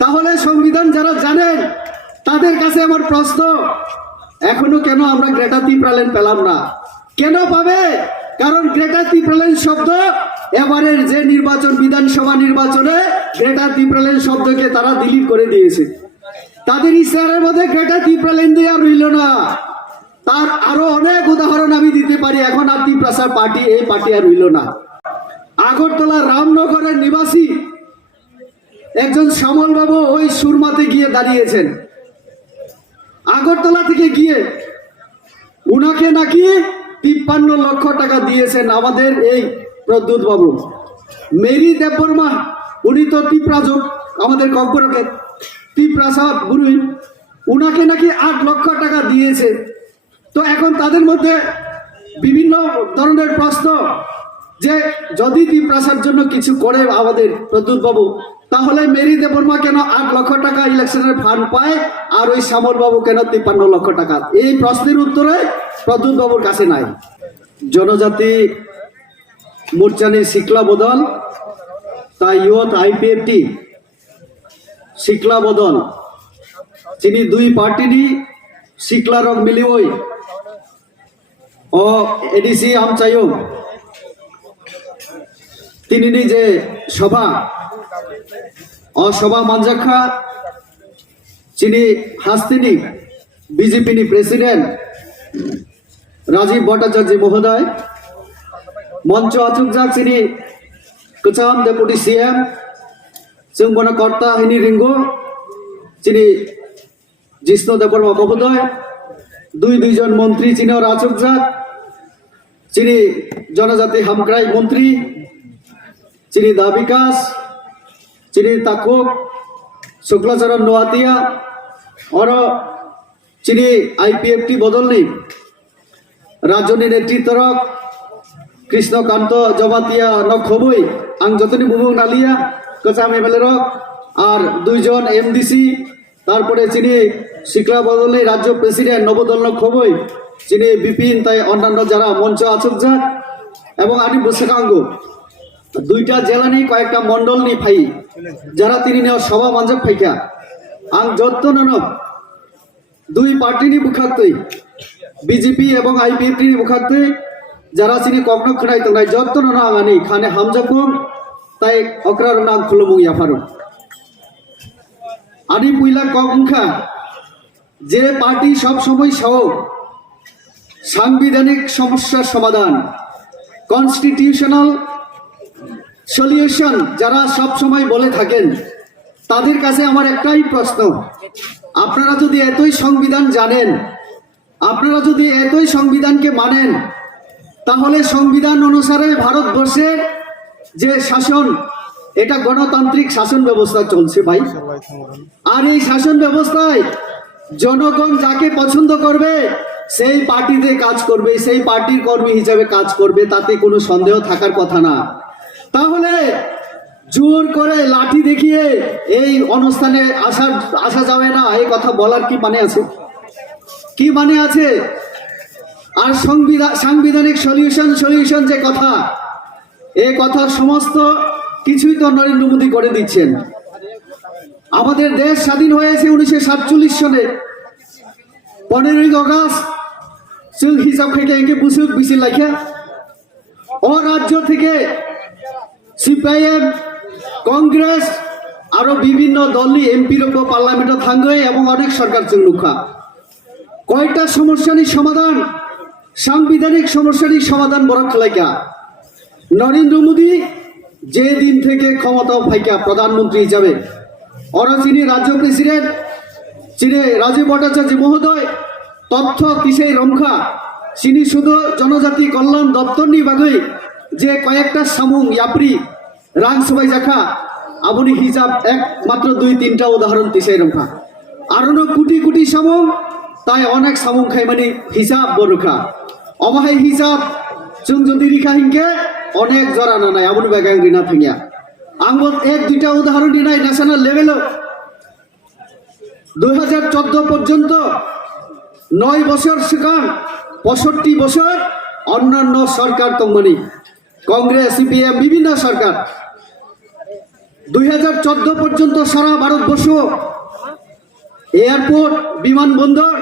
তাহলে সংবিধান যারা জানেন তাদের কাছে আমার প্রশ্ন, এখনো কেন আমরা গ্রেটার তিপ্রালেন পেলাম না? কেন পাবে? কারণ গ্রেটার তিপ্রালেন শব্দ এবারের যে নির্বাচন, বিধানসভা নির্বাচনে গ্রেটার তিপ্রালেন শব্দকে তারা ডিলিট করে দিয়েছে। তাদের ইশারার মধ্যে গ্রেটার তিপ্রালেন দিয়ে আর রইল না। তার আরো অনেক উদাহরণ আমি দিতে পারি। এখন আর তিপ্রাসার পার্টি, এই পার্টি আর রইল না। আগরতলা রামনগরের নিবাসী একজন শ্যামল বাবু ওই সুরমাতে গিয়ে দাঁড়িয়েছেন। আগরতলা থেকে গিয়ে উনাকে নাকি 53 লক্ষ টাকা দিয়েছেন আমাদের এই প্রদ্যুৎ বাবু। মেরি দেববর্মা, উনি তো তিপ্রাজক, আমাদের কম্পরকের তিপ্রাসাদ গুরুই, উনাকে নাকি 8 লক্ষ টাকা দিয়েছে। তো এখন তাদের মধ্যে বিভিন্ন ধরনের প্রশ্ন যে যদি তিপ্রাসার জন্য কিছু করে আমাদের প্রদ্যুৎ বাবু, তাহলে মেরি দেববর্মা কেন 8 লক্ষ টাকা ইলেকশনের ফান্ড পায় আর ওই শ্যামল বাবু কেন 53 লক্ষ টাকা? এই প্রশ্নের উত্তরে প্রদ্যুৎ বাবুর কাছে নাই। জনজাতি মোর্চানি শিকলা বদল তাই ইয়ত আইপিএফটি শিকলা বদল চিনি দুই পার্টিনি শিকলা রং মিলিওই ও এডিসি আমচাইও তিনি যে সভা সভা মানজাখা চিনি হাস্তিনি বিজেপি প্রেসিডেন্ট রাজীব ভট্টাচার্য মহোদয় মঞ্চ আচুকজাক চিনি কচাম ডেপুটি সিএম जों बनकर्ता हिनी रिंगो चिनी जिष्णु देबबर्मा महोदय दुईजन मंत्री चिनी आचुकजाक चिनी जनजाति हामक्राई मंत्री चिनी दा विकास चिनी ताकुक शुक्लाचरण नोआतिया और चिनी आईपीएफटी बदलनी राज्यनि नेतृत्वरक कृष्णकांत जमातिया नखबई आं जतनी बुबुं नालिया कचाम एमएलए रक और दुईजन एमडीसी तारपरे चिनी शिकला बदलनी राज्य प्रेसिडेंट नवदल नखबई चिनी विपिन ताई अन्यान्य जारा मंच आचुकजाक एवं आनी बसाकांगो दुईटा जेलानी कयेकटा मंडलनी फाई जारा तिनी सभा मानजाक फाइका आं जत्तन दुई पार्टीनी बुखाते बीजेपी एवं आईपीएफटी बुखाते जारा चिनी कखनो खोनाय तंनाय जत्तन आंगानी खाने हामजाकुम ताई अक्रार नाम खुलमुं याफारो आनी पुइला कखा जे पार्टी सब समय सह सांविधानिक समस्या समाधान कन्स्टिटिউশনাল सल्यूशन যারা সব সময় বলে থাকেন তাদের কাছে আমার একটাই প্রশ্ন, আপনারা যদি এতই সংবিধান জানেন, আপনারা যদি এতই সংবিধানকে মানেন, তাহলে সংবিধান অনুসারে ভারতবর্ষের যে শাসন এটা গণতান্ত্রিক শাসন ব্যবস্থা চলছে ভাই। আর এই শাসন ব্যবস্থায় জনগণ যাকে পছন্দ করবে সেই পার্টিতে কাজ করবে, সেই পার্টির কর্মী হিসেবে কাজ করবে, তাতে কোনো সন্দেহ থাকার কথা না। তাহলে জোর করে লাঠি দেখিয়ে এই অনুষ্ঠানে আসা যাবে না, এই কথা বলার কি মানে আছে? কি মানে আছে? আর সাংবিধানিক সলিউশন যে কথা, এই কথা সমস্ত কিছুই তো নরেন্দ্র মোদী করে দিচ্ছেন। আমাদের দেশ স্বাধীন হয়েছে 1947 সনে 15ই আগস্ট সিং হিসাব থেকে একে বুসুক বিসি লাইখা ও রাজ্য থেকে সিপিআইএম কংগ্রেস আরো বিভিন্ন দলনি এমপি রূপ পার্লামেন্টে থাঙ্গে এবং অনেক সরকার চলুখা কয়টা সমস্যার সমাধান, সাংবিধানিক সমস্যার সমাধান বড় খেলাইকা নরেন্দ্র মোদী যে দিন থেকে ক্ষমতা ফাইকা প্রধানমন্ত্রী হিসাবে और चिनी राज्य प्रेसिडेंट चिनी राजीव भट्टाचार्य महोदय तथ्य किसे रंखा चिनी शुद्ध जनजाति कल्याण दप्तर बागे जे कयेकटा सामुं याप्री रां सबाई जाखा आबुनि हिसाब एक मात्र 2-3टा उदाहरण तिसे रंखा आरो कोटी कोटी सामुं ताई अनेक सामुं खाइमानि हिसाब बरखा अमाहाय हिसाब जों जदि रिखा हिंके अनेक जरा नानाय आबुनि बागां रिना थांगिया आंबो 1-2टा उदाहरण दिनाय न्याशनल लेभेल 2014 पर्यन्त 9 बছর सिगां 65 বছর अन्यान्य सरकार तंगमनि कांग्रेस सीपीएम विभिन्न सरकार 2014 পর্যন্ত সারা ভারতবর্ষ এয়ারপোর্ট বিমানবন্দর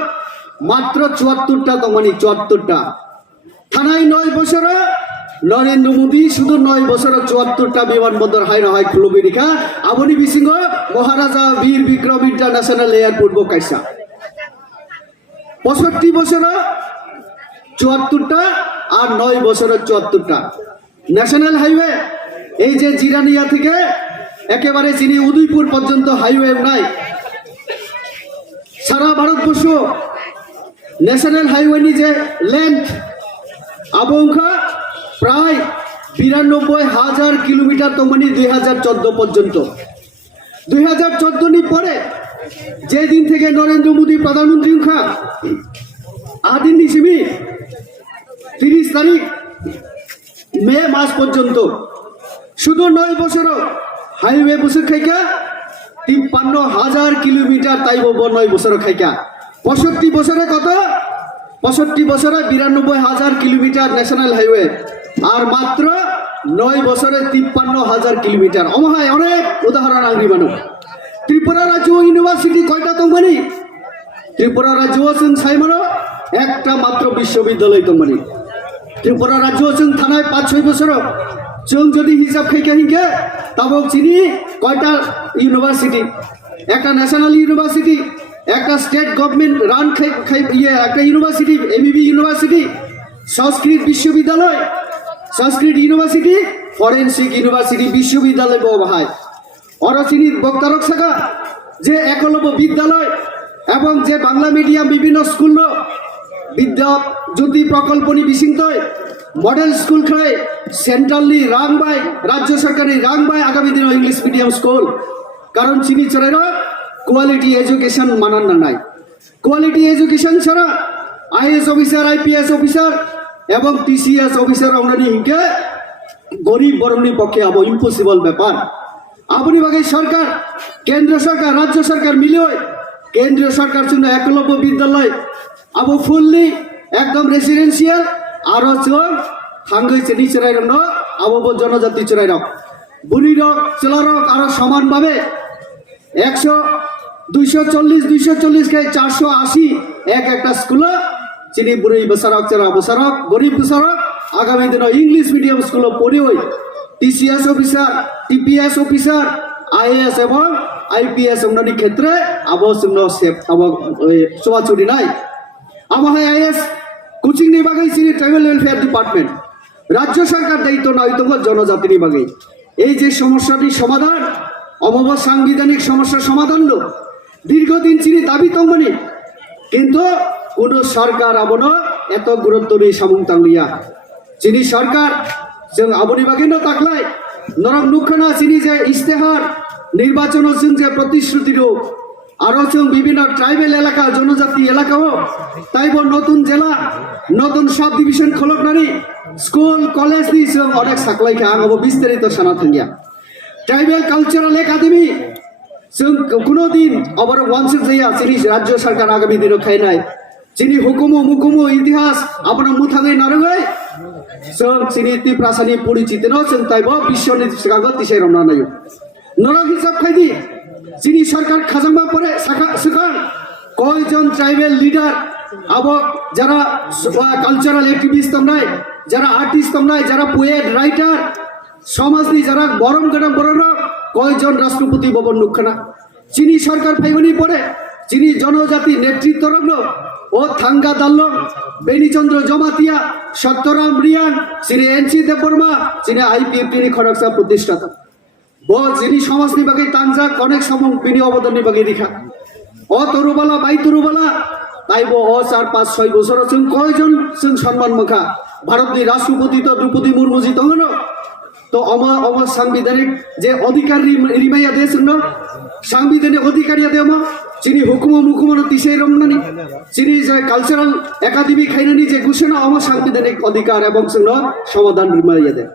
মাত্র 74টা তমানি 74টা থানায় 9 বছরে নরেন্দ্র মোদী শুধু 9 বছরে 74টা বিমানবন্দর হাই হয় খুলবি রেখা আবনি বিসিংহ মহারাজা বীর বিক্রম ইন্টারন্যাশনাল এয়ারপোর্ট বকাইসা 65 বছরে 74টা আর 9 বছরে 74টা ন্যাশনাল হাইওয়ে এই যে জিরানিয়া থেকে একেবারে চিনি উদয়পুর পর্যন্ত হাইওয়ে নাই সারা ভারতবর্ষ ন্যাশনাল হাইওয়ে নি যে লেন্থ আবংখা প্রায় 92,000 কিলোমিটার তমানি 2014 পর্যন্ত 2014 নি পরে যে দিন থেকে নরেন্দ্র মোদী প্রধানমন্ত্রী আদিন নিশিমি 30 তারিখ মে মাস পর্যন্ত শুধু 9 বছর হাইওয়ে বসে খাইকা 53,000 কিলোমিটার তাই 9 বছর খাইকা 65 বছরে কত 65 বছরে 92,000 কিলোমিটার ন্যাশনাল হাইওয়ে আর মাত্র 9 বছরে 53,000 কিলোমিটার অমহায় অনেক উদাহরণ আগ্রি মানুষ ত্রিপুরা রাজ্য ইউনিভার্সিটি কয়টা তমানি ত্রিপুরা রাজ্য সাইমানো একটা মাত্র বিশ্ববিদ্যালয় তমানি ত্রিপুরা রাজ্য থানায় 5-6 বছর চোখ যদি হিসাব খেয়ে হিংকে তবে চিনি কয়টা ইউনিভার্সিটি একটা ন্যাশনাল ইউনিভার্সিটি একটা স্টেট গভর্নমেন্ট রান একটা ইউনিভার্সিটি এবিবি ইউনিভার্সিটি সংস্কৃত বিশ্ববিদ্যালয় সংস্কৃত ইউনিভার্সিটি ফরেন্সিক ইউনিভার্সিটি বিশ্ববিদ্যালয় বহায় অরচিনি বক্তারক শাখা যে একলব্য বিদ্যালয় এবং যে বাংলা মিডিয়াম বিভিন্ন স্কুল বিদ্যা জ্যোতি প্রকল্পনি বিশিংতয় মডেল স্কুল খেলে সেন্ট্রালি রাংবাই রাজ্য সরকারি রাংবাই আগামী দিন ইংলিশ মিডিয়াম স্কুল কারণ চিনি চড়াইর কোয়ালিটি এডুকেশন মানান না নাই কোয়ালিটি এডুকেশন ছাড়া আইএস অফিসার আইপিএস অফিসার এবং টিসিএস অফিসার আমরা হিংকে গরিব বরণী পক্ষে আবো ইম্পসিবল ব্যাপার আপনি বাকি সরকার কেন্দ্র সরকার রাজ্য সরকার মিলিয়ে কেন্দ্রীয় সরকার জন্য একলব্য বিদ্যালয় আবো ফুললি একদম রেসিডেন্সিয়াল আরো চোখ হাঙ্গই চেনি চড়াই রং আবো জনজাতি চড়াই রং বুড়ি রক চলারক আরো সমানভাবে 100 240 240 কে 480 একটা স্কুল চিনি বুড়ি বসারক চড়া বসারক গরিব বসারক আগামী দিন ইংলিশ মিডিয়াম স্কুল পড়ি হই TCS officer TPS officer IAS এবং আইপিএস অন্যান্য ক্ষেত্রে আবশ্যক সোয়াচুরি নাই আমার আইএস কোচিং নিবাগে চিনি ট্রাইবেল ওয়েলফেয়ার ডিপার্টমেন্ট রাজ্য সরকার দায়িত্ব নয় তো জনজাতি নিবাগে এই যে সমস্যাটি সমাধান অমব সাংবিধানিক সমস্যার সমাধান দীর্ঘদিন চিনি দাবি তমনি কিন্তু কোন সরকার আবনো এত গুরুত্ব নেই সামুংতাংলিয়া চিনি সরকার जों आबोनि बागैनो ताकलाय नरक नुखना चिनि जे इस्तेहार निर्वाचन जों जे प्रतिश्रुति आरो जों विभिन्न ट्राइबल एलाका जनजाति एलाकाओ ताइबो नतुन जिला नतुन सब डिविजन खलकनानै स्कुल कलेज नि जों अनेक साकलायखा आंबो विस्तारित साना थांगिया ट्राइबल कालचाराल एकाडेमी जों कोनो दिन अबर वानसिक जाया चिनि राज्य सरकार आगामी दिनाव खायनाय चिनि हुकुमो मुकुमो इतिहास आपन मुथाङै नारङै जों चिनि तिप्रासानि परिचित न जों ताइबो विश्वनि सिगाङाव तिसाय रमना नायो नरक हिसाब खायदि चिनि सरकार खाजांबा परे सिगां कयजन ट्राइबल लिडार आबो যারা কালচারাল অ্যাক্টিভিস্ট তমনাই যারা আর্টিস্ট তমনাই যারা পোয়েট রাইটার সমাজনি যারা বরম গড়ম বরন কয়জন রাষ্ট্রপতি ভবন নুখনা চিনি সরকার ফাইবনি পরে চিনি জনজাতি নেতৃত্ব রগ্ন ও থাঙ্গা দাল্লং বেনিচন্দ্র জমাতিয়া সত্যরাম রিয়ান শ্রী এনসি দেববর্মা যিনি আইপিএফটি খড়গসা প্রতিষ্ঠাতা যিনি সমাজ নিবাগে তানজাক অনেক সময় বিনি অবদান নিবাগে দেখা ও তরুবালা বাই তরুবালা তাইবো ও 4-5-6 বছর जों কয়জন जों সম্মান মুখা ভারতনি রাষ্ট্রপতি তো দ্রৌপদী মুর্মু জি তখন তো অম সাংবিধানিক যে অধিকার রিমাইয়া দিয়েছেন সাংবিধানিক অধিকারিয়া দেম চিনি হুকুম মুকুমন তিসাই রমনানি চিনি যে কালচারাল একাডেমি খাইনানি যে ঘোষণা অম সাংবিধানিক অধিকার এবং সমাধান রিমাইয়া দেয়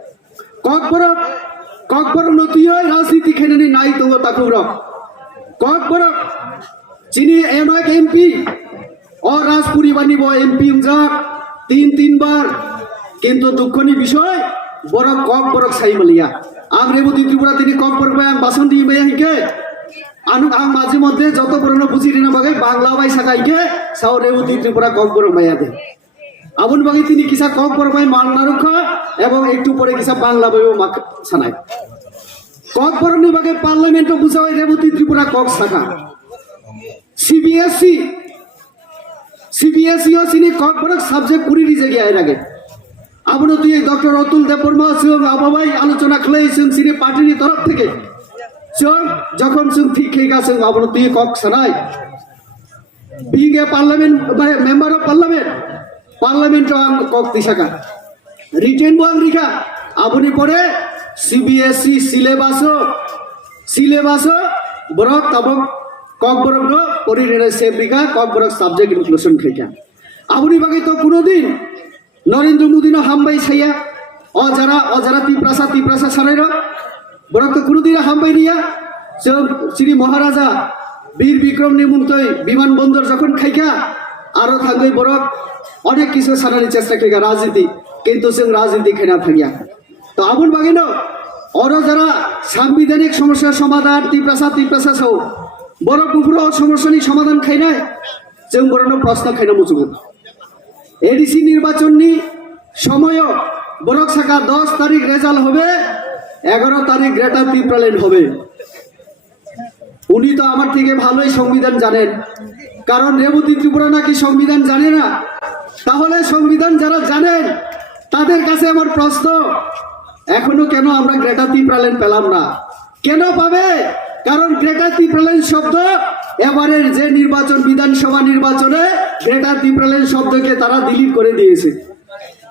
ককবর নতুয় রাজনীতি খাইনানি নাই তো তাকুর ককবর চিনি এনক এমপি और राजपुरी बानिब एमपी तीन बार किन्तु दुखनी विषय बरक कक बरक साइमलिया ang রেবতী ত্রিপুরা তিনি কম পড়বে ang বাসন দিয়ে হিকে ang মাঝে মধ্যে যত পুরনো বুঝি না বাগে বাংলা বাই সাকাইকে সাও রেবতী ত্রিপুরা কম পড়বে দে আবুন বাগে তিনি কিসা কম পড়বে মালনা রুখা এবং একটু পরে কিসা বাংলা বইও মাক সানাই কক পড়নি বাগে পার্লামেন্টও বুঝা হয় রেবতী ত্রিপুরা কক শাখা সিবিএসই ও সিনি কক পড়ক সাবজেক্ট পুরি নিজে গিয়ে আগে আবুন তুই ডক্টর অতুল দেববর্মা সিং আবাবাই আলোচনা খেলে সিনি পার্টির তরফ থেকে যখন ঠিক হয়ে গেছে আবুন তুই কক সানাই being a parliament member of parliament কক দিশাকা রিটেন বং রিখা আবুনি পরে সিবিএসই সিলেবাস বরক তাবক কক বরক নো পরিরে সেব্রিকা কক বরক সাবজেক্ট ইনক্লুশন খেকা আবুনি বাকি তো কোনোদিন নরেন্দ্র মোদী না হামবাই ছাইয়া অজারা তিপ্রাসা সারাইর বরক তো কোনোদিন হামবাই নিয়া শ্রী মহারাজা বীর বিক্রম নিমুক্তই বিমানবন্দর যখন খাইকা আরো থাকবে বরক অনেক কিছু সারানি চেষ্টা খেকা রাজনীতি কিন্তু সে রাজনীতি খেনা থাকিয়া তো আবুন বাগিনো অর যারা সাংবিধানিক সমস্যার সমাধান তিপ্রাসা সহ বড় কুকুর সমস্যানি সমাধান খাই নাই যে বড় প্রশ্ন খাই না মুচুক এডিসি নির্বাচন নি সময় বরক শাখা 10 তারিখ রেজাল্ট হবে 11 তারিখ গ্রেটার ত্রিপুরাল্যান্ড হবে উনি তো আমার থেকে ভালোই সংবিধান জানেন কারণ রেবতী ত্রিপুরা নাকি সংবিধান জানে না তাহলে সংবিধান যারা জানেন তাদের কাছে আমার প্রশ্ন এখনো কেন আমরা গ্রেটার ত্রিপুরাল্যান্ড পেলাম না কেন পাবে কারণ গ্রেটার ত্রিপুরাল্যান্ড শব্দ এবারের যে নির্বাচন বিধানসভা নির্বাচনে গ্রেটার ত্রিপুরাল্যান্ড শব্দকে তারা ডিলিট করে দিয়েছে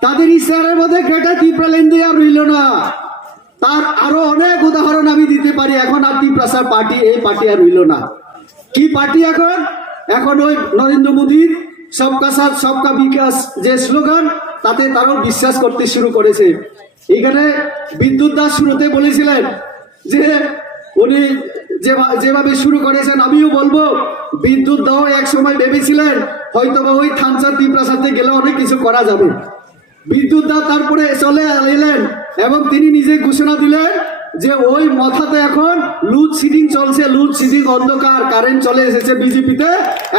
তাদের ইশারার মধ্যে গ্রেটার ত্রিপুরাল্যান্ড আর রইল না তার আরো অনেক উদাহরণ আমি দিতে পারি এখন আর ত্রিপ্রাসার পার্টি এই পার্টি আর রইল না কি পার্টি এখন ওই নরেন্দ্র মোদীর সবকা সাথ সবকা বিকাশ যে স্লোগান তাতে তারাও বিশ্বাস করতে শুরু করেছে এখানে বিদ্যুৎ দাস শুরুতে বলেছিলেন যে উনি যেভাবে শুরু করেছেন আমিও বলবো বিদ্যুৎ দাও এক সময় ভেবেছিলেন হয়তোবা ওই থানচাঁদ ত্রিপ্রাসাদে গেলে অনেক কিছু করা যাবে বিদ্যুৎ দা তারপরে চলে এলেন এবং তিনি নিজে ঘোষণা দিলেন যে ওই মাথাতে এখন লোডশেডিং চলছে লোডশেডিং অন্ধকার কারেন্ট চলে এসেছে বিজেপিতে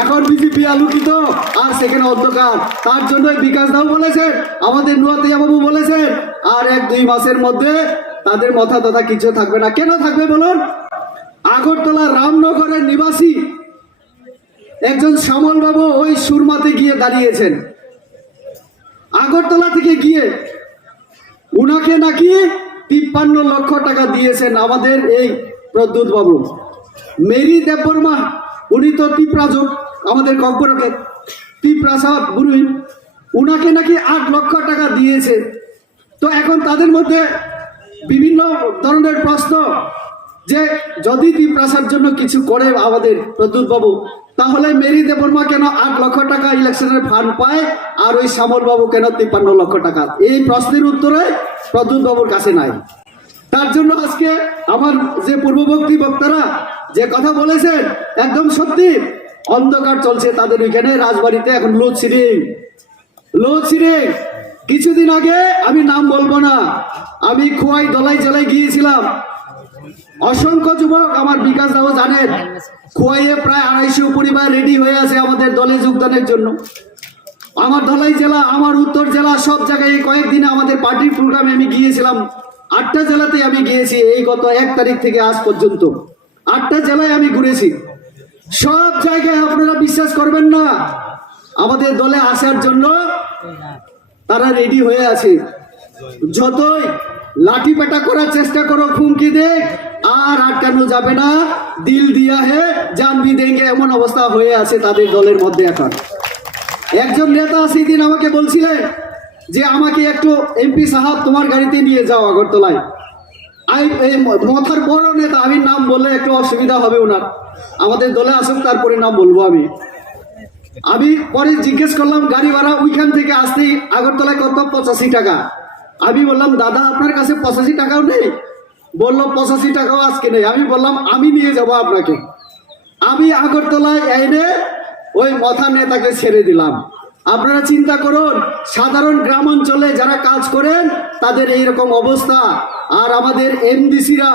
এখন বিজেপি আলোকিত আর সেখানে অন্ধকার তার জন্য বিকাশ দাও বলেছেন আমাদের নুয়াতিয়া বাবু বলেছেন আর 1-2 মাসের মধ্যে তাদের মাথা তথা কিছু থাকবে না কেন থাকবে বলুন আগরতলা রামনগরের নিবাসী একজন শ্যামল বাবু ওই সুরমাতে গিয়ে দাঁড়িয়েছেন আগরতলা থেকে গিয়ে উনাকে নাকি 53 লক্ষ টাকা দিয়েছেন আমাদের এই প্রদ্যুৎ বাবু মেরি দেববর্মা উনি তো তিপ্রাজক আমাদের কম্পরকে তিপ্রাসা বুড়ি উনাকে নাকি 8 লক্ষ টাকা দিয়েছে তো এখন তাদের মধ্যে বিভিন্ন ধরনের প্রশ্ন যে যদি তিপ্রাসার জন্য কিছু করে আমাদের প্রদ্যুৎ বাবু তাহলে মেরি দেববর্মা কেন 8 লক্ষ টাকা ইলেকশনের ফান্ড পায় আর ওই শ্যামল বাবু কেন 53 লক্ষ টাকা এই প্রশ্নের উত্তরে প্রদ্যুৎ বাবুর কাছে নাই তার জন্য আজকে আমার যে পূর্ববর্তী বক্তারা যে কথা বলেছেন একদম সত্যি অন্ধকার চলছে তাদের ওইখানে রাজবাড়িতে এখন লোডশেডিং কিছুদিন আগে আমি নাম বলবো না আমি খোয়াই দলাই জেলায় গিয়েছিলাম অসংখ্য যুবক আমার বিকাশ দাও জানেন খোয়াইয়ে প্রায় 250 পরিবার রেডি হয়ে আছে আমাদের দলে যোগদানের জন্য আমার ধলাই জেলা আমার উত্তর জেলা সব জায়গায় কয়েকদিনে আমাদের পার্টির প্রোগ্রামে আমি গিয়েছিলাম 8টা জেলাতে আমি গিয়েছি এই গত 1 তারিখ থেকে আজ পর্যন্ত 8টা জেলায় আমি ঘুরেছি সব জায়গায় আপনারা বিশ্বাস করবেন না আমাদের দলে আসার জন্য তারা রেডি হয়ে আছে যতই লাঠি পেটা করার চেষ্টা করো হুমকি দে আর আটকানো যাবে না দিল দিয়া হে জান ভি দেঙ্গে এমন অবস্থা হয়ে আছে তাদের দলের মধ্যে এখন একজন নেতা সেদিন আমাকে বলছিলেন যে আমাকে একটু এমপি সাহেব তোমার গাড়িতে নিয়ে যাও আগরতলায় এই মাথার বড় নেতা আমি নাম বললে একটু অসুবিধা হবে ওনার আমাদের দলে আসুক তারপরে নাম বলবো আমি পরে জিজ্ঞেস করলাম গাড়ি ভাড়া ওইখান থেকে আসতে আগরতলায় কত 85 টাকা আমি বললাম দাদা আপনার কাছে 85 টাকাও নেই বললো 85 টাকাও আজকে নেই আমি বললাম আমি নিয়ে যাব আপনাকে আমি আগরতলায় এনে ওই মাথা নেতাকে ছেড়ে দিলাম আপনারা চিন্তা করুন সাধারণ গ্রাম অঞ্চলে যারা কাজ করেন তাদের এইরকম অবস্থা আর আমাদের এমডিসিরা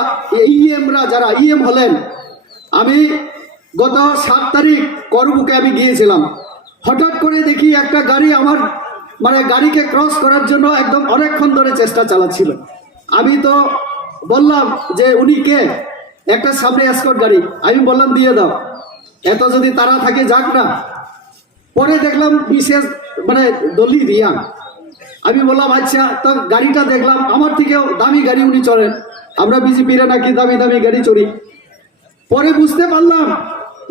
ইএমরা যারা ইএম হলেন, আমি গত 7 তারিখ করবুকে আমি গিয়েছিলাম। হঠাৎ করে দেখি একটা গাড়ি আমার গাড়িকে ক্রস করার জন্য একদম অনেকক্ষণ ধরে চেষ্টা চালাচ্ছিল। আমি তো বললাম যে উনি কে, একটা সামনে এসকর্ট গাড়ি, আমি বললাম দিয়ে দাও, এত যদি তারা থাকে যাক না। পরে দেখলাম বিশেষ দলি রিয়া, আমি বললাম আচ্ছা, তো গাড়িটা দেখলাম আমার থেকেও দামি গাড়ি উনি চড়েন, আমরা বিজেপিরা নাকি দামি দামি গাড়ি চড়ি। পরে বুঝতে পারলাম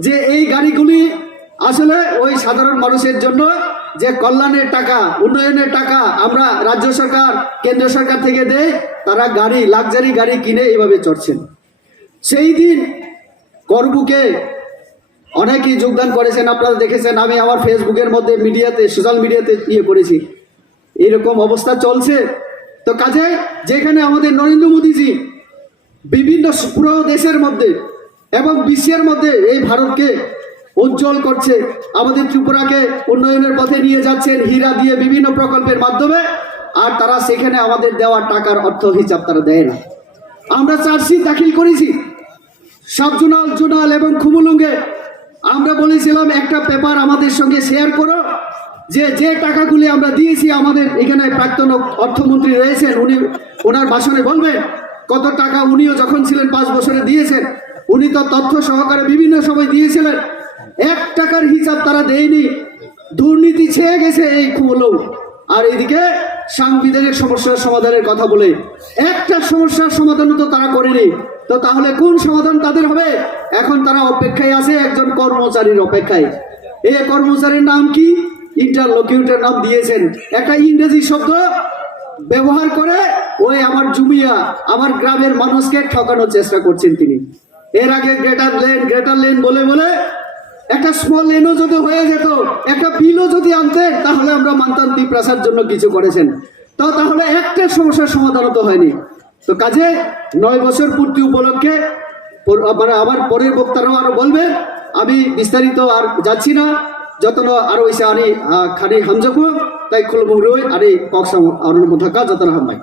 যে এই গাড়িগুলি আসলে ওই সাধারণ মানুষের জন্য যে কল্যাণের টাকা, উন্নয়নের টাকা আমরা রাজ্য সরকার কেন্দ্র সরকার থেকে দেয়, তারা গাড়ি লাক্সারি গাড়ি কিনে এইভাবে চড়ছেন। সেই দিন করবুকে অনেকেই যোগদান করেছেন, আপনারা দেখেছেন। আমি আমার ফেসবুকের মধ্যে মিডিয়াতে সোশ্যাল মিডিয়াতে করেছি, এরকম অবস্থা চলছে। তো কাজে যেখানে আমাদের নরেন্দ্র মোদীজি বিভিন্ন পুরো দেশের মধ্যে এবং বিশ্বের মধ্যে এই ভারতকে উজ্জ্বল করছে, আমাদের ত্রিপুরাকে উন্নয়নের পথে নিয়ে যাচ্ছেন হীরা দিয়ে বিভিন্ন প্রকল্পের মাধ্যমে, আর তারা সেখানে আমাদের দেওয়া টাকার অর্থ হিসাব তারা দেয় না। আমরা চার্জশিট দাখিল করেছি সাব জোনাল এবং খুমুলুঙ্গে। আমরা বলেছিলাম একটা পেপার আমাদের সঙ্গে শেয়ার করো, যে টাকাগুলি আমরা দিয়েছি, আমাদের এখানে প্রাক্তন অর্থমন্ত্রী রয়েছেন, উনি ওনার ভাষণে বলবেন কত টাকা উনিও যখন ছিলেন 5 বছরে দিয়েছেন। উনি তো তথ্য সহকারে বিভিন্ন সময় দিয়েছিলেন, 1 টাকার হিসাব তারা দেয়নি। দুর্নীতি ছেয়ে গেছে এই খুবলো। আর এইদিকে সাংবিধানিক সমস্যার সমাধানের কথা বলে একটা সমস্যার সমাধানও তো তারা করেনি। তো তাহলে কোন সমাধান তাদের হবে? এখন তারা অপেক্ষায় আছে একজন কর্মচারীর অপেক্ষায়। এই কর্মচারীর নাম কি? ইন্টারলকিউটর নাম দিয়েছেন, একটা ইংরেজি শব্দ ব্যবহার করে ওই আমার জুমিয়া, আমার গ্রামের মানুষকে ঠকানোর চেষ্টা করছেন তিনি। এর আগে গ্রেটার লেন বলে বলে একটা স্মল লেনও যদি হয়ে যেত, একটা বিলও যদি আনতেন, তাহলে আমরা মানতাম ত্রিপ্রাসার জন্য কিছু করেছেন। তাহলে একটা সমস্যার সমাধান তো হয়নি। তো কাজে 9 বছর পূর্তি উপলক্ষে আবার পরের বক্তারাও আরো বলবে, আমি বিস্তারিত আর যাচ্ছি না। যতন আরো ইসা আনি খানি হামজাকু তাই খুলমুরুই আরে কক্সাম আরো মথাকা যতন হামবাই।